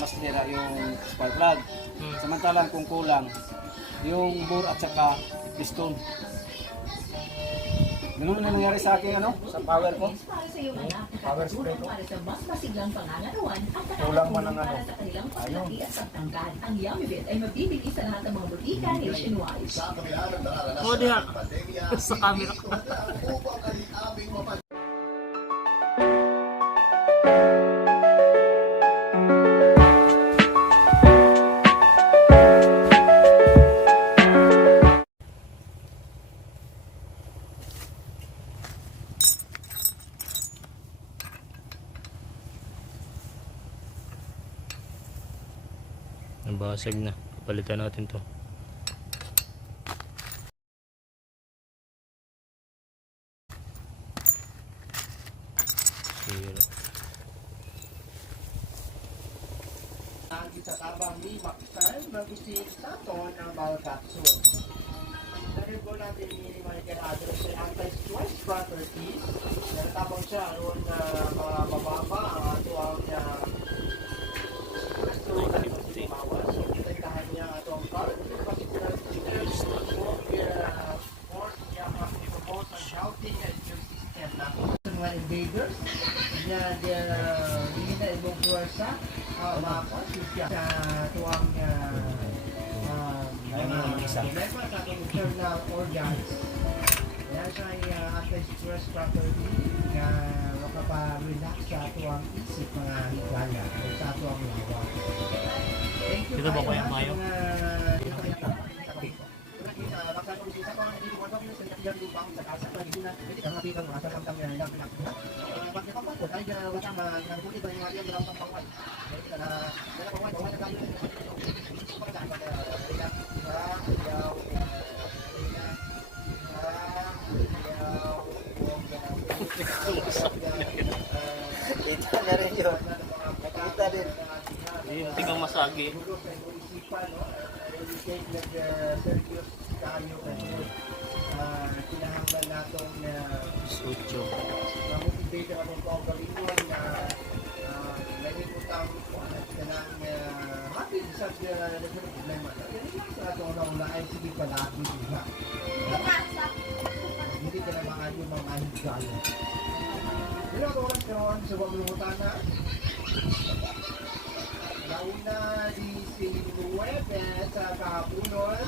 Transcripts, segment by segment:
mas nira yung spark plug. Samantalang kung kulang, yung bore at saka piston. Ganun na nangyari sa akin sa power ko. Power spray ko. Kulang man ang ayun. Ang Yummy ay mabibili sa lahat ng mga butika nationwide. O diya, sa camera ko. Nabasag na. Palitan natin to. Sira. Kita tabang ni Maxime mag-isip sa ito ng bawat capsule. Dahil po natin i-monitor address sa anti-stress properties. Nakatabang siya roon na mga mababa ang ato ang so kita itahan niya ato ang car. Particular features for niya mag-promote ang shouting and your system na sa mga invaders na hindi na ibang puwersa makakos siya sa tuwang problema sa internal organs. Kaya siya ay anti-stress property na makapa-relax sa tuwang isip mga higala o sa tuwang lawa. Thank you. Dito ba ko yung mayo? Kita na rin yun. Kita din. Hindi, tigang masagi. Serious tayo kasi kinahanglan natong Sucho. na-motivate na itong pagkalingon na nagiputang kanang happy sa problema. Sa itong naulain, sige palagi diba. Hindi ka na mga yung mga higala. Pero ako oras karon sa Wamlungutan na launa di si Webet sa kapunon.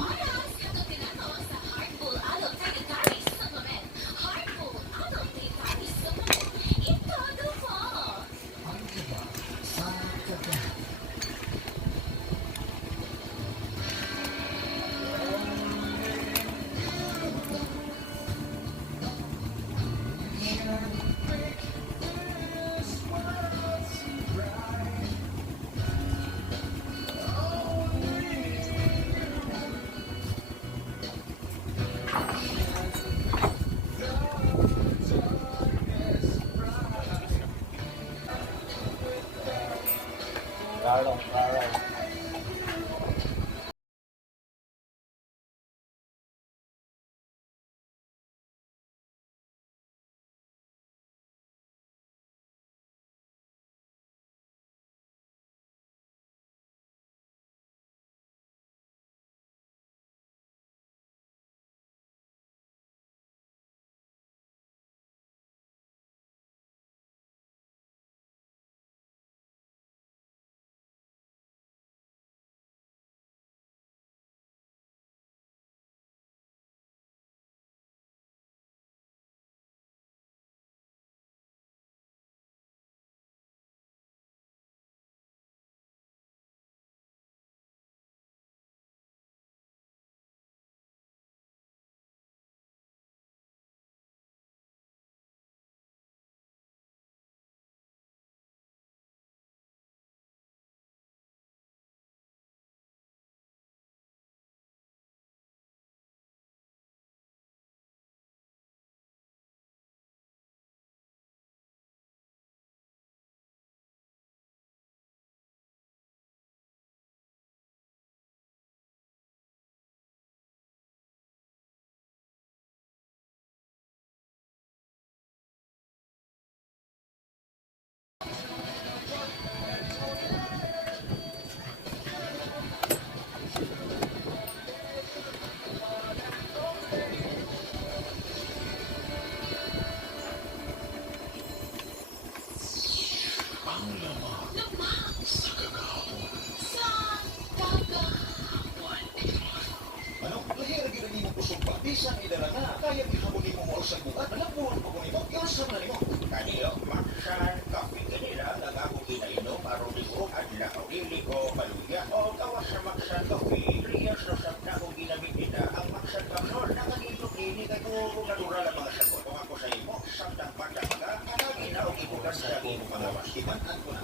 o adla o ili o paluya o gawas sa maksan coffee. Riyas rosat na o ginamit nila ang maksan kapnol. Nakadito kini kayo natural ang mga sagot. Kung ako sa imo, samtang pagkakaga, kanagin na o ibukas sa imo pangawas. Ibanan ko na.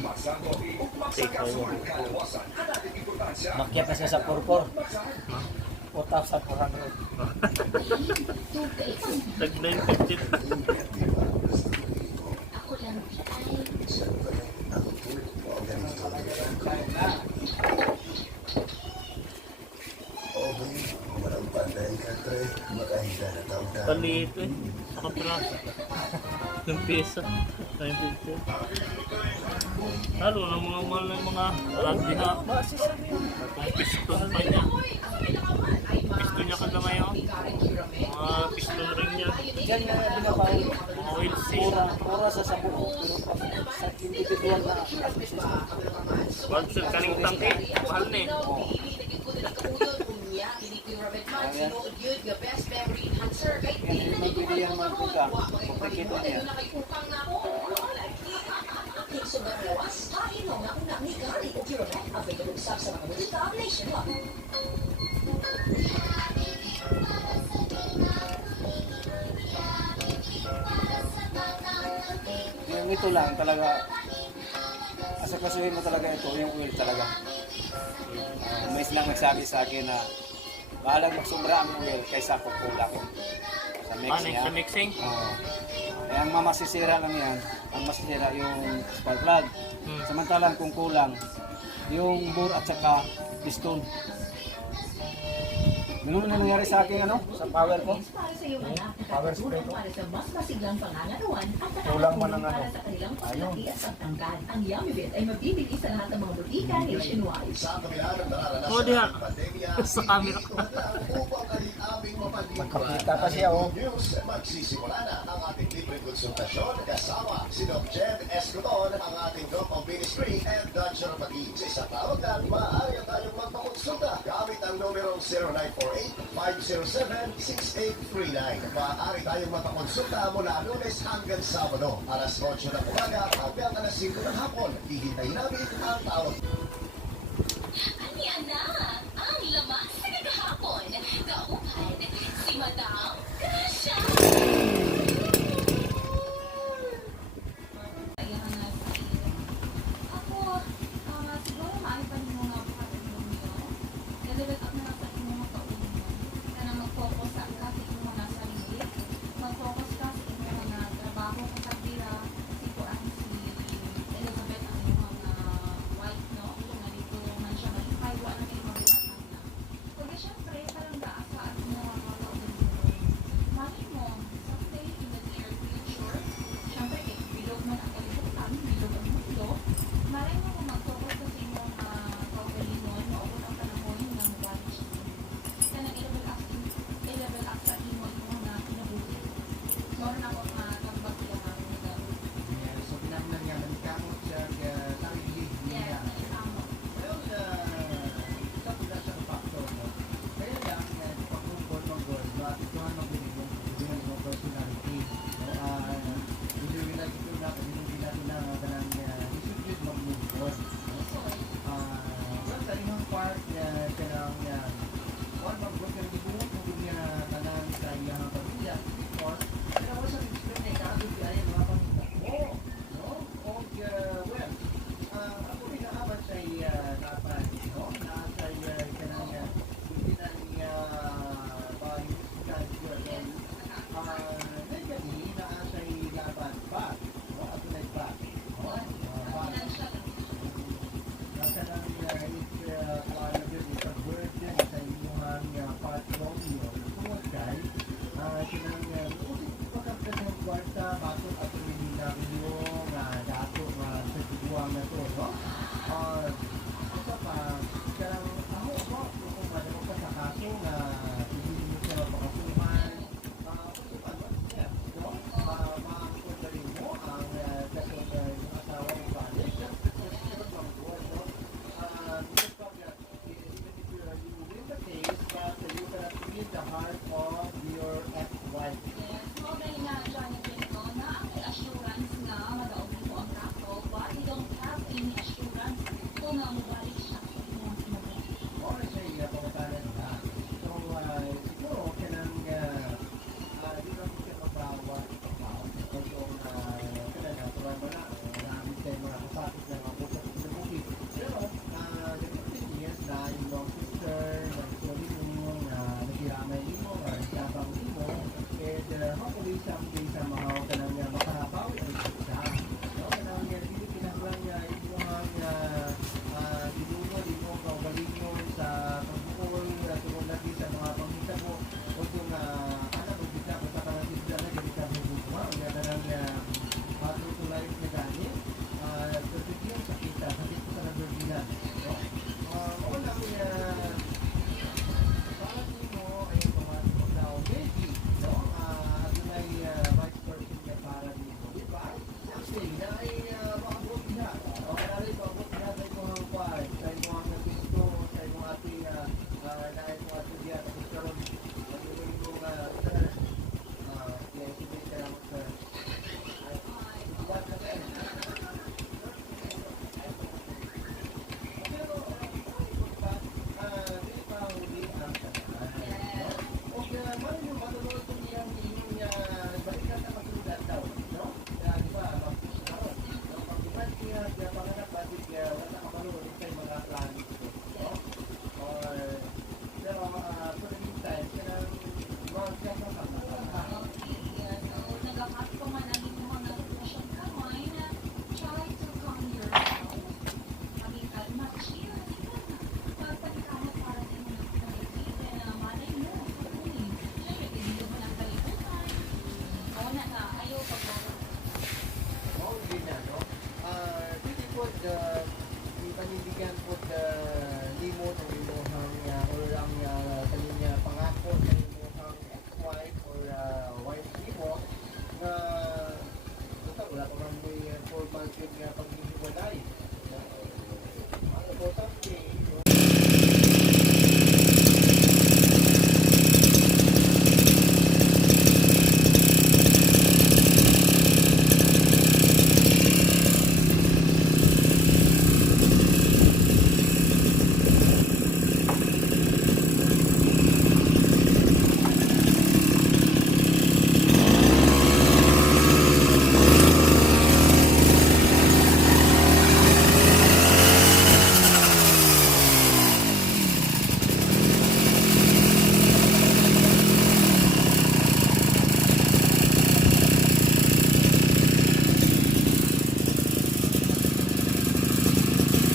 Maksan coffee o maksan kapnol. Kalawasan. Hanapin importansya. Makyat na siya sa purpur. 4,400. Tag 950 na. Palit eh. Saka praso. Yung pesa. 950. Lalo na mga mahal na mga rugby na. Itong piston pa niya. Piston niya kadamay ako. Mga piston ring niya. Diyan na binabaw. Mga oil seal. Pura sa sabuo. Pero sa individual na Balsel kaning tangke. Mahal na eh. yan yung magbili yan magbuga. Pagkikita niya. Yung ito lang talaga, asakasuhin mo talaga ito, yung oil talaga. May silang nagsabi sa akin na bahalang magsubra ang oil kaysa kukulang sa mix Ano niya. sa mixing? Oo. Kaya ang mamasisira lang yan, ang masisira yung spark plug. Samantalang kung kulang, yung bore at saka piston. Ganun na nangyari sa akin ano, sa power ko. Para sa iyong anak, Power spray ko. para sa mas masiglang pangangalawan at Kulang man ang para ano. sa kanilang paglaki at pagtangkad. Ang Yummy Bit ay mabibili sa lahat ng mga butika nationwide. Sa kabila ng nararanasan Oo, diha. ng pandemya, Sa camera ko. upang kanin aming mapagdiwa. Magpakita pa siya, oh. Good news, magsisimula na ang ating libreng konsultasyon kasama si Doc Jed Escoton, ang ating Doc of Ministry and Naturopathy. Sa isang tawag lang, maaari tayong magpakonsulta gamit ang numerong 0948-507-6839. Maaari tayong magpakonsulta mula Lunes hanggang Sabado, alas 8 ng umaga hanggang alas 5 ng hapon. Hihintayin namin ang tawag. Anya na ang lamas sa kagahapon. Kauhan si Madam Grasha. Ako, siguro maaari pa rin mga kapatid mo yun. Dalagat ako na sa imo mga kaulinan. Na mag-focus sa kasi imo mga sarili. Mag-focus ka sa imo mga trabaho kung kabira. Kasi ko ang si Elizabeth ang imo mga wife, no? Kung nalito man siya mag-ipawa na kayo mabilasan na. Kaya syempre, parang gaasa at imo mga kaulinan. Malay mo, someday in the near future, syempre, bilog man ang kalimutan, bilog ang mundo. Maray mo kung mag-focus sa inyong kaugalingon, maubot ang panahon na mabalik siya sa inyo. Kaya nag-level up sa imo yung mga kinabuhi. More na ako tambag sila mga nila. So, pinamnan niya, nagkamot siya sarili niya. Yes, naisama. Well, isa po na siyang factor, no? Kaya lang, pag-move ng goal, ito ang binigyan mo personality. Hindi rin natin ito natin, hindi natin na ganang isipin mag-move on. Well, sa inyong part, siya lang yan. One, mag-move ka rin ibuhot, mag-move niya na tanang sa iyang pamilya. Or, kaya ako sa explain na ikaagod kaya yung mga pamilya mo. No? O, well, ako rin nakabat sa dapat, no? Na sa kanang hindi na niya pa-universidad nandiyan na sa laban pa. No? Ako na pa. No? Nasa lang is a burden can put